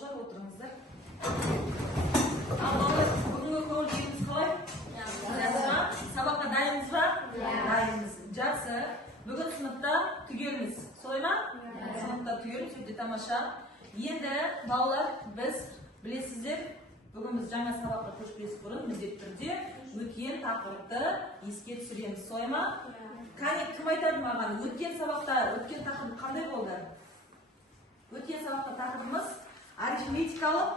Оқушылар отырыңыздар. Ал балалар, бүгінгі көңіл-күйіңіз қалай? Сабаққа дайынбыз ба? Дайынбыз. Жақсы. Бүгін сыныпта түгелміз. Солай ма? Сыныпта түгелміз, өте тамаша. Енді балалар, біз білесіздер, бүгін біз жаңа сабаққа көшпес бұрын міндетті түрде өткен тақырыпты еске түсіреміз. Солай ма? Кім айтады маған? Өткен сабақта өткен тақырып қандай болды? Өткен сабақта тақырыбымыз арифметикалық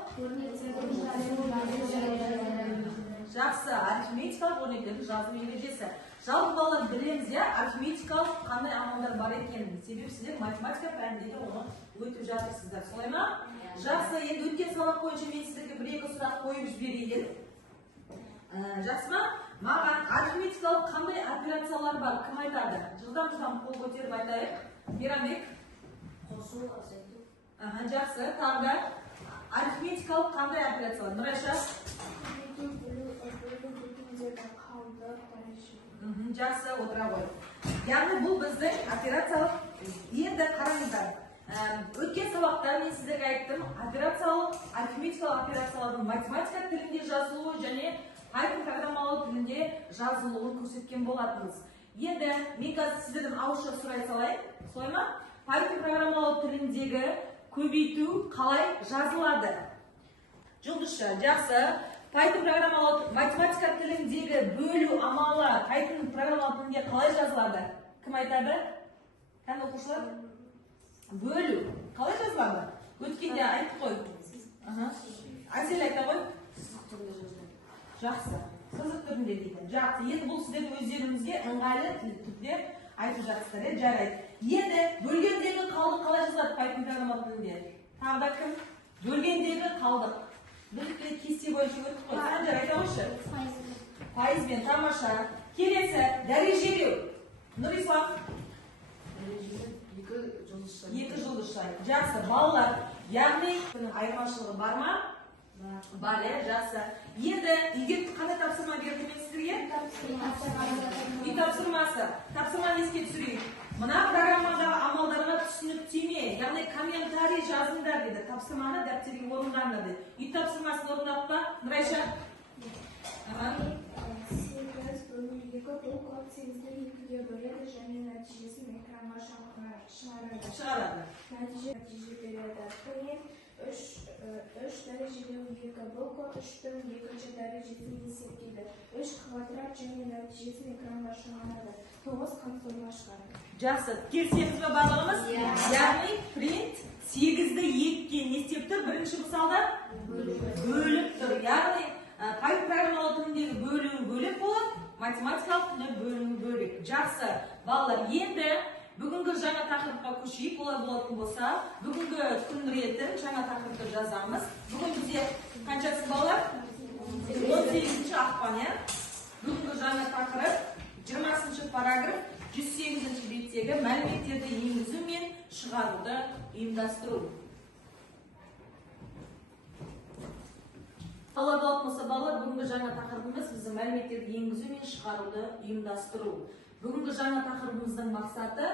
жақсы, арифметикалық өрнектердің жазу ережесі. Жалпы балалар білеміз, арифметикалық қандай амалдар бар екенін. Себебі сіздер математика пәнінде оны өтіп жатырсыздар. Солай ма? Жақсы, енді өткен сабақ бойынша мен сіздерге бір-екі сұрақ қойып жіберейін. Жақсы ма? Маған арифметикалық қандай операциялар бар? Кім айтады? Жылдам қол көтеріп айтайық. Мейрамбек. Қосу, азайту. Жақсы, тағы да арифметикалық қандай операциялар? Нұрайша? Жақсы, отыра қой. Яғни бұл біздің операциялық. Енді қараңыздар. Өткен сабақта мен сіздерге айттым, арифметикалық операциялардың математика тілінде жазылуы және Python программалау тілінде жазылуын көрсеткен болатынбыз. Енді мен қазір сіздерден ауызша сұрай салайын. Солай ма? Python программалау тіліндегі көбейту қалай жазылады? Жұлдызша, жақсы. Python программалау математика тіліндегі бөлу амалы Python программалау тілінде қалай жазылады? Кім айтады? Кәні оқушылар? Бөлу. Қалай жазылады? Өткенде айтып қой. Әсел айта қой. Жақсы. Сызық түрінде дейді. Жақсы. Енді бұл сіздердің өздеріңізге ыңғайлы түрде айтып жатсыздар. Жарайды. Енді бөлгендегі қалдық қалай жазылады Python программалау тілінде? Тағы да кім? Бөлгендегі қалдық. Біз кесте бойынша өттік қой. Санжар айта қойшы. Пайызбен, тамаша. Келесі, дәрежелеу. Нұрислам. Екі жұлдызша. Жақсы, балалар. Яғни айырмашылығы бар ма? Бар, жақсы. Енді егер қандай тапсырма берді мен сіздерге? Үй тапсырмасы. Тапсырманы еске түсірейік. Мына программадағы амалдарға түсініктеме, яғни комментарий жазыңдар деді. Тапсырманы дәптерге орындаңдар деді. Үй тапсырмасын орындап па? Нұрайша? 8 бөлу 2 бұл код 8-ді 2-ге бөледі және нәтижесін экранға шығарады. Нәтиже береді. Принт 3 дәрежелеу 2 бұл код 3-дің екінші дәрежесін есептейді. 3 квадрат және нәтижесін экранға шығарады. 9 консольға шығарады. Жақсы, келісеміз бе барлығымыз? Яғни принт 8-ді 2-ге не істеп тұр? Бірінші мысалда бөліп тұр. Яғни Python программалау тіліндегі бөлу бөлек болады, математикалық тілде бөлу бөлек. Жақсы, балалар, енді бүгінгі жаңа тақырыпқа көшейік, олар болатын болса, бүгінгі күн ретін жаңа тақырыпты жазамыз. Бүгін бізде қаншасы балалар? 18-ші ақпан, бүгінгі жаңа тақырып 20-ші параграф 108-ші беттегі мәліметтерді енгізу мен шығаруды ұйымдастыру. Қалай болатын болса, балалар, бүгінгі жаңа тақырыбымыз біздің мәліметтерді енгізу мен шығаруды ұйымдастыру. Бүгінгі жаңа тақырыбымыздың мақсаты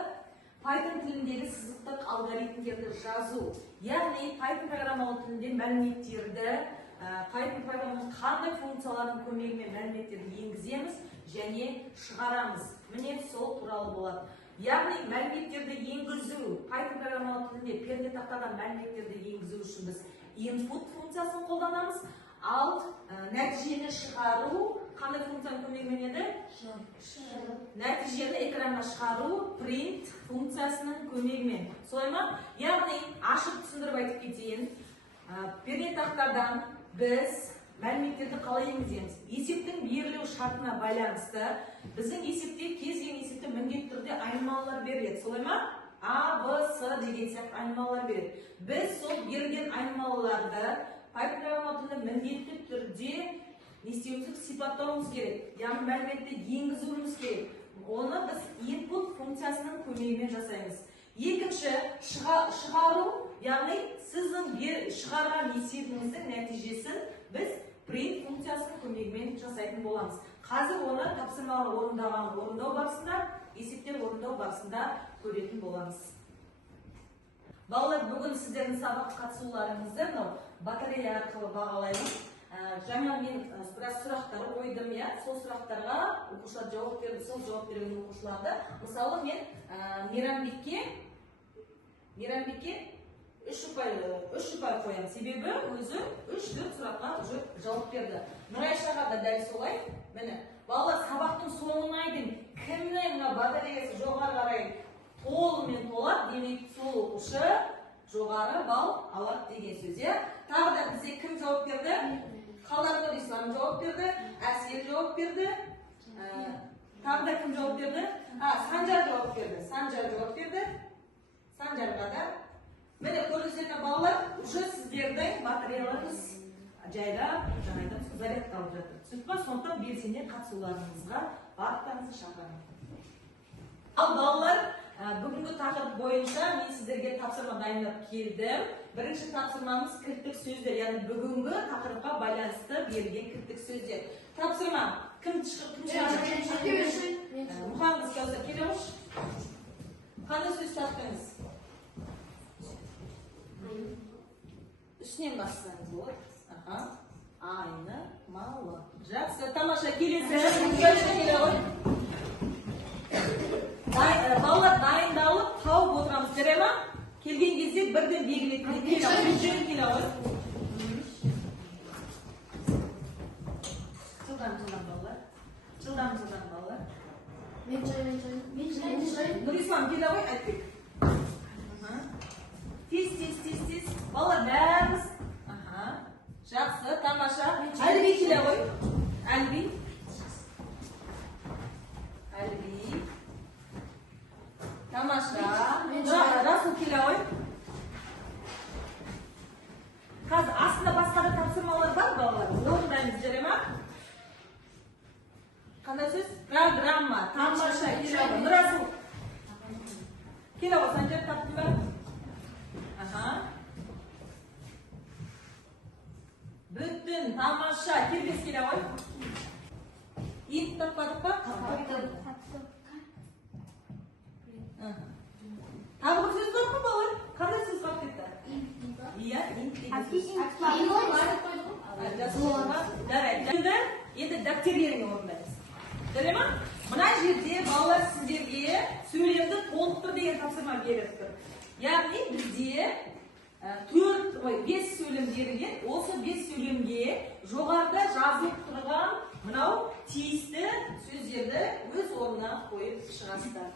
Python тіліндегі сызықтық алгоритмдерді жазу. Яғни Python программалау тілінде мәліметтерді, Python программаның қандай функцияларының көмегімен мәліметтерді енгіземіз және шығарамыз. Міне сол туралы болады. Яғни мәліметтерді енгізу, Python программалау тілінде пернетақтадан мәліметтерді енгізу үшін біз input функциясын қолданамыз. Ал нәтижені шығару қандай функцияның көмегімен еді? Нәтижені экранға шығару print функциясының көмегімен. Солай ма? Яғни ашып түсіндіріп айтып кетейін. Пернетақтадан біз мәліметтерді қалай енгіземіз? Есептің берілу шартына байланысты біздің есепте кез келген есепте міндетті түрде айнымалылар беріледі. Солай ма? А, Б, С деген сияқты айнымалылар береді. Біз сол берілген айнымалыларды Python программалау тілінде міндетті түрде не істеуіміз сипаттауымыз керек. Яғни мәліметті енгізуіміз керек. Оны біз input функциясының көмегімен жасаймыз. Екінші, шығару, яғни сіздің шығарған есебіңіздің нәтижесін біз print функциясының көмегімен жасайтын боламыз. Қазір оны тапсырмалы орындау барысында, есептер орындау барысында көретін боламыз. Балалар, бүгін сіздердің сабақ қатысуларыңызды батарея арқылы бағалаймыз. Жаңа мен біраз сұрақтар қойдым, сол сұрақтарға оқушылар жауап берді, сол жауап берген оқушыларды. Мысалы, мен Мейрамбекке 3 ұпай қоям. Себебі өзі 3-4 сұраққа жауап берді. Нұрайшаға да дәл солай. Міне, балалар, сабақтың соңына айдың кімнің батареясы жоғары қарай толымен толады, демек сол оқушы жоғары балл алады деген сөз. Тағы да бізде кім жауап берді? Қаларнұр Ислам жауап берді, Әсел жауап берді. Тағы да кім жауап берді? Санжар жауап берді. Санжарға да. Міне, көрдіңіздер балалар, уже сіздердің батареяларыңыз жайлап, жаңайдан зарядталып жатыр. Түсініп па? Сондықтан белсене қатысуларыңызға барлықтарыңызды шақырамын. Ал балалар, бүгінгі тақырып бойынша мен сіздерге тапсырма дайындап келдім. Бірінші тапсырмамыз кілттік сөздер, яғни бүгінгі тақырыпқа байланысты берілген кілттік сөздер. Тапсырма, кім шығарды? Мұхаңыз қазір келеміз. Қандай сөз таптыңыз? Үстінен бассаңыз болады. Айны, малы. Жақсы, тамаша, келесі. Балалар дайындалып, тауып отырамыз, жарай ма? Келген кезде бірден белгілетіп келе ғой. Жылдам балалар. Жылдам балалар. Нұрислам келе ғой, айтпек. Тез. Балалар бәріміз. Жақсы, тамаша. Әлби келе ғой. Әлби. Тамаша. Расыл келе ғой. Қазір астында басқа да тапсырмалар бар, балалар. Орындаймыз, жарай ма? Қандай сөз? Программа. Тамаша келе ғой. Расыл. Келе ғой, Санжар таптың ба? Бүтін, тамаша, келбес келе ғой. Ит таппадық па? Тағы бір сөз бар ма, балалар? Қандай сөз бар кетті? Иә, инт дейді. Енді дәптерлеріңе орындаймыз. Жарай ма? Мына жерде балалар сіздерге сөйлемді толықтыр деген тапсырма беріп тұр. Яғни бізде 5 сөйлем берілген, осы 5 сөйлемге жоғарыда жазылып тұрған мынау тиісті сөздерді өз орнына қойып шығасыздар.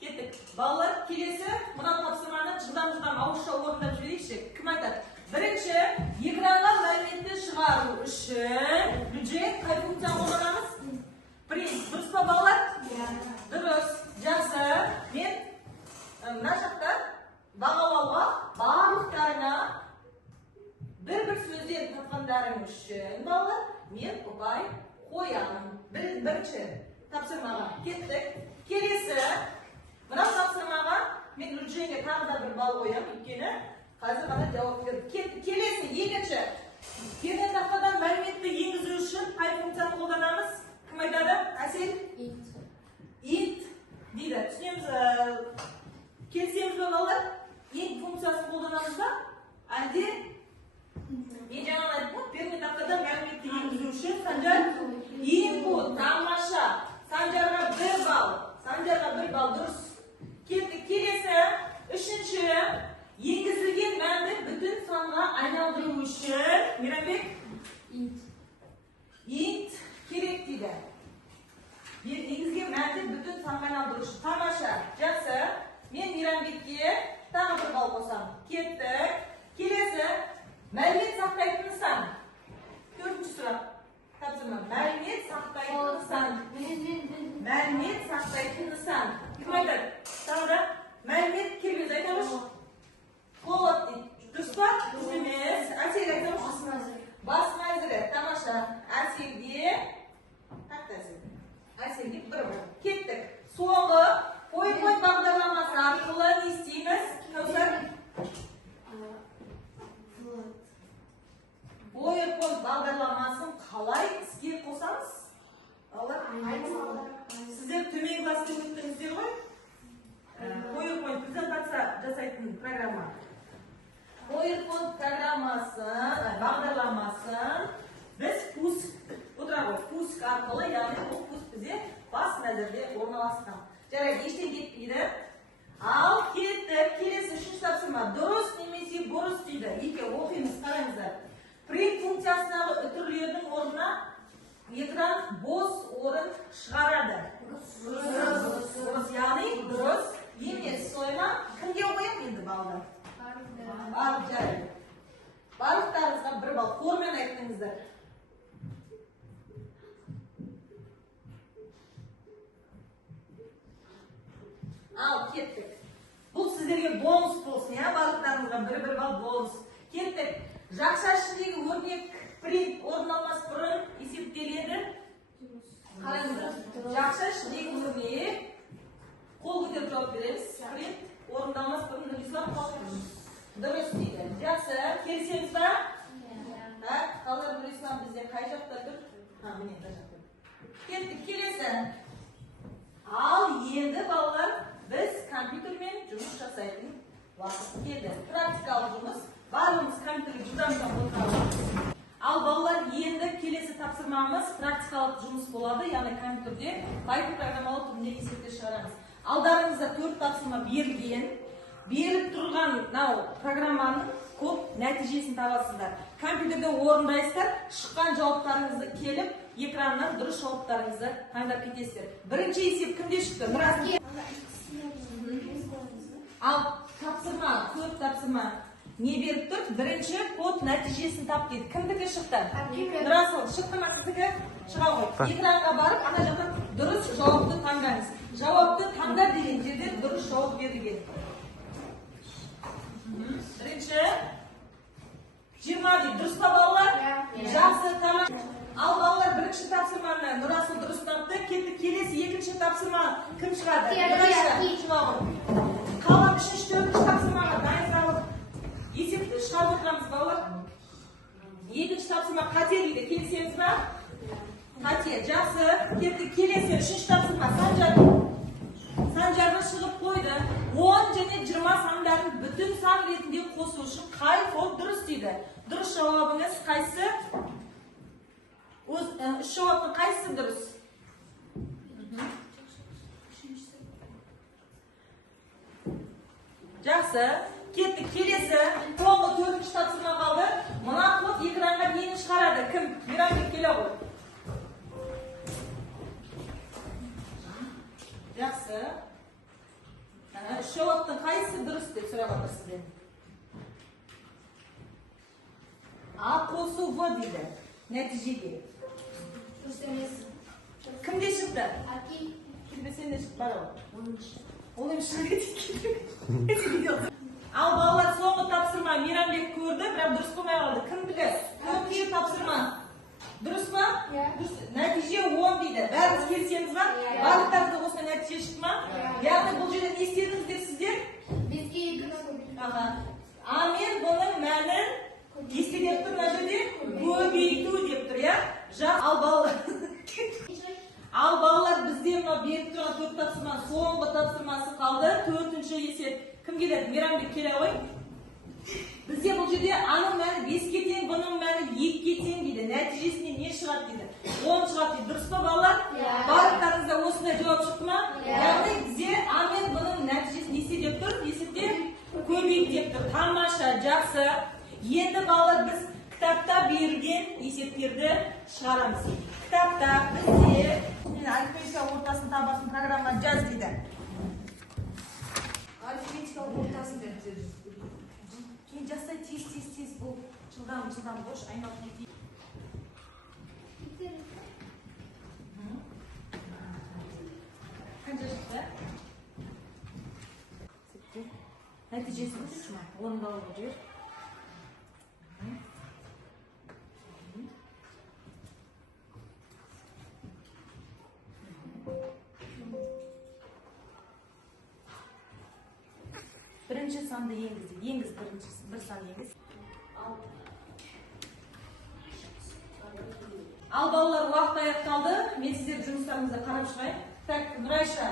Кеттік. Балалар, келесі мына тапсырманы жылдам ауызша орындап жіберейікші. Кім айтады? Бірінші, экранға мәліметті шығару үшін бюджет қай функцияны қолданамыз? Принт. Дұрыс па, балалар? Дұрыс. Жақсы. Мен мына жақта бағалауға барлықтарына бір сөзден тапқандарың үшін, балалар, мен ұпай қоямын. Бірінші тапсырмаға кеттік. Келесі, мына тапсырмаға мен Гүлженге тағы да бір балл қоямын, өйткені қазір ғана жауап берді. Келесі, екінші, пернетақтадан мәліметті енгізу үшін қай функцияны қолданамыз? Кім айтады? Әсел? Int дейді. Түсінеміз, келісеміз бе, балалар? Int функциясын қолданамыз ба? Әлде мен жаңа айттым, пернетақтадан мәліметті енгізу үшін Санжар? Input, тамаша. Санжарға 1 балл, дұрыс. Келесі, үшінші, енгізілген мәнді бүтін санға айналдыру үшін, Мейрамбек? Int керек дейді. Енгізілген мәнді бүтін санға айналдыру үшін. Тамаша, жақсы. Мен Мейрамбекке тағы 1 балл қосам. Кеттік. Келесі, мәлімет сақтайтын нысан. 4-ші сұрақ. Тапсырма. Мәлімет сақтайтын нысан. Мәлімет сақтайтын нысан. Кім айтады? Тағы да мәлімет келбез айтамыз. Қолат дейді. бағдарламасын қалай іске қосамыз? Сіздер төмен класста өттіңіздер ғой? PowerPoint презентация жасайтын программа. PowerPoint бағдарламасын біз пуск арқылы, яғни ол пуск бізде бас мәзірде орналасқан. Жарайды, ештен кетпейді. Ал кеттік, келесі үшінші тапсырма. Дұрыс немесе бұрыс дейді. Екі оқимыз, қараңыздар. Print функциясындағы үтірлердің орнына экран бос орын шығарады. Дұрыс, яғни дұрыс емес. Сойма кімге қоям енді балдар? Барлық, жарайды. Барлықтарыңызға бір балл. Формен айттыңыздар. Ал, кеттік. Бұл сіздерге бонус болсын, я? Барлықтарыңызға бір балл бонус. Кеттік. Жақша ішіндегі өрнек принт орын алмас бұрын есептеледі. Қараңыздар. Жақша ішіндегі өрнек қол көтеріп жауап береміз. Принт орындалмас бұрын Нұрислам қалдырмыз. Дұрыс дейді. Жақсы, келсеңіз ба? Қалдар Нұрислам бізде қай жақта тұр? Міне, қай жақта. Кеттік, келесі. Ал енді балалар, біз компьютермен жұмыс жасайтын уақыт келді. Практикалық жұмыс, барлығымыз компьютерге жылдамдап отырамыз. Ал балалар, енді келесі тапсырмамыз практикалық жұмыс болады, яғни компьютерде Python программалау түрінде есепте шығарамыз. Алдарыңызда 4 тапсырма берілген. Беріп тұрған программаның көп нәтижесін табасыздар. Компьютерде орындайсыздар, шыққан жауаптарыңызды келіп, экраннан дұрыс жауаптарыңызды таңдап кетесіздер. Бірінші есеп кімде шықты? Ал тапсырма, 4 тапсырма не беріп тұр? Бірінші код нәтижесін тап дейді. Кімдікі шықты? Нұрасыл, шықты ма сіздікі? Шыға ғой. Экранға барып, ана жақтан дұрыс жауапты таңдаңыз. Жауапты таңда деген жерде дұрыс жауап берілген. Бірінші 20 дейді. Дұрыс па балалар? Жақсы, тамам. Ал балалар бірінші тапсырманы Нұрасыл дұрыс тапты. Кеттік, келесі екінші тапсырма кім шығады? Қалған үшінші, төртінші тапсырмаға дайындалып есепті шығарып отырамыз балалар. Екінші тапсырма қате дейді. Келсеңіз ба? Қате. Жақсы. Кеттік, келесі үшінші тапсырма санжарды шығып қойды. 10 және 20 сандарын бүтін сан ретінде қосу үшін қай код дұрыс дейді? Дұрыс жауабыңыз қайсы? Үш жауаптың қайсысы дұрыс? Жақсы. Кеттік, келесі соңғы 4-ші тапсырма қалды. Мына код экранға нені шығарады? Кім? Мейрамбек келе ғой. Жақсы. Үш жауаптың қайсысы дұрыс деп сұрап отыр сізден? А қосу В дейді. Нәтижеге. Кімде шықты? Кімде сенде шықты бар ғой? Ол емшілігі дейді. Ал балалар соңғы тапсырма Мейрамбек көрді, бірақ дұрыс қылмай қалды. Кімдігі? Көпке тапсырма. Дұрыс па? Нәтиже 10 дейді. Бәріңіз келсеңіз ба? Барлықтарыңызда осындай нәтиже шықты ма? Яғни бұл жерде не істедіңіздер сіздер? Бізге екіні А мен бұның мәнін есте деп тұр, мына жерде көбейту деп тұр, я? Ал балалар бізде мына беріп тұрған 4 тапсырманың соңғы тапсырмасы қалды. 4-ші есеп. Кім келеді? Мейрамбек келе ғой. Бізде бұл жерде аның мәні 5-ке тең, бұның мәні 2-ке тең дейді. Нәтижесіне не шығады дейді? 10 шығады дейді. Дұрыс па балалар? Барлықтарыңызда осындай жауап шықты ма? Яғни бізде А мен бұның нәтижесін есе деп тұр, есепте көбейт деп тұр. Тамаша, жақсы. Енді балалар біз кітапта берілген есептерді шығарамыз. Кітапта бізде арифметика ортасын табасын программа жаз дейді. Арифметика ортасын кейін жасай тез бұл жылдам бош айналып кетейін. Қанша шықты? Нәтижесі көрсетші ма? Орындалып жүр. Бірінші санды енгіз, бірінші бір сан енгіз. Ал балалар, уақыт аяқталды. Мен сіздердің жұмыстарыңызды қарап шығайын. Так, Нұрайша.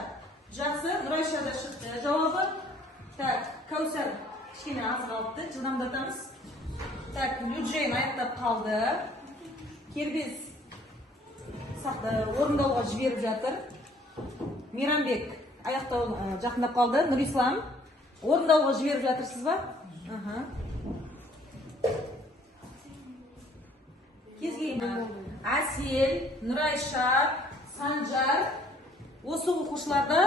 Жақсы, Нұрайша да шықты жауабы. Так, Кәусар кішкене аз қалыпты, жылдамдатамыз. Так, Люджейн аяқтап қалды. Кербез орындауға жіберіп жатыр. Мейрамбек аяқтау жақындап қалды. Нұрислам орындауға жіберіп жатырсыз ба? Әсел, Нұрайша, Санжар, осы оқушыларды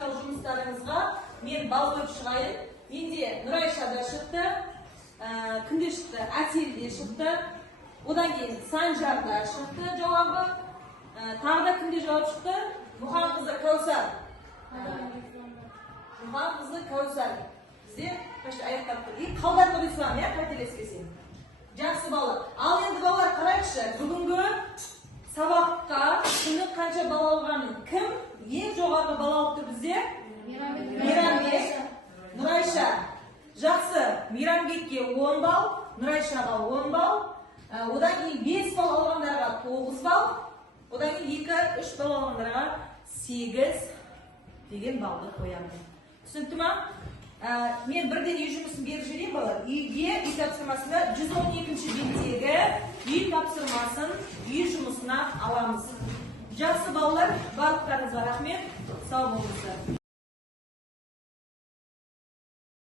жұмыстарыңызға мен бал қойып шығайын. Менде Нұрайша да шықты, кімде шықты? Әсел де шықты. Одан кейін Санжар да шықты жауабы. Тағы да кімде жауап шықты? Мұхан қызы Кәусар. Мұхан қызы Кәусар. Бізде аяқтап тұр. Қалдар Нұрислам, қателеспесем. Жақсы балалар. Ал енді балалар қарайықшы. Бүгінгі сабаққа күні қанша бал алғанын кім? Ең жоғарғы бал алып тұр бізде? Мейрамбек. Нұрайша. Жақсы. Мейрамбекке 10 бал, Нұрайшаға 10 бал. Одан кейін 5 бал алғандарға 9 бал. Одан кейін 2-3 бал алғандарға 8 деген балды қоямын. Түсінікті ма? Мен бірден үй жұмысын беріп жіберейін балалар. Үйге үй тапсырмасында 112-ші беттегі үй тапсырмасын үй жұмысына аламыз. Жақсы балалар, барлықтарыңызға рахмет. Сау болыңыздар.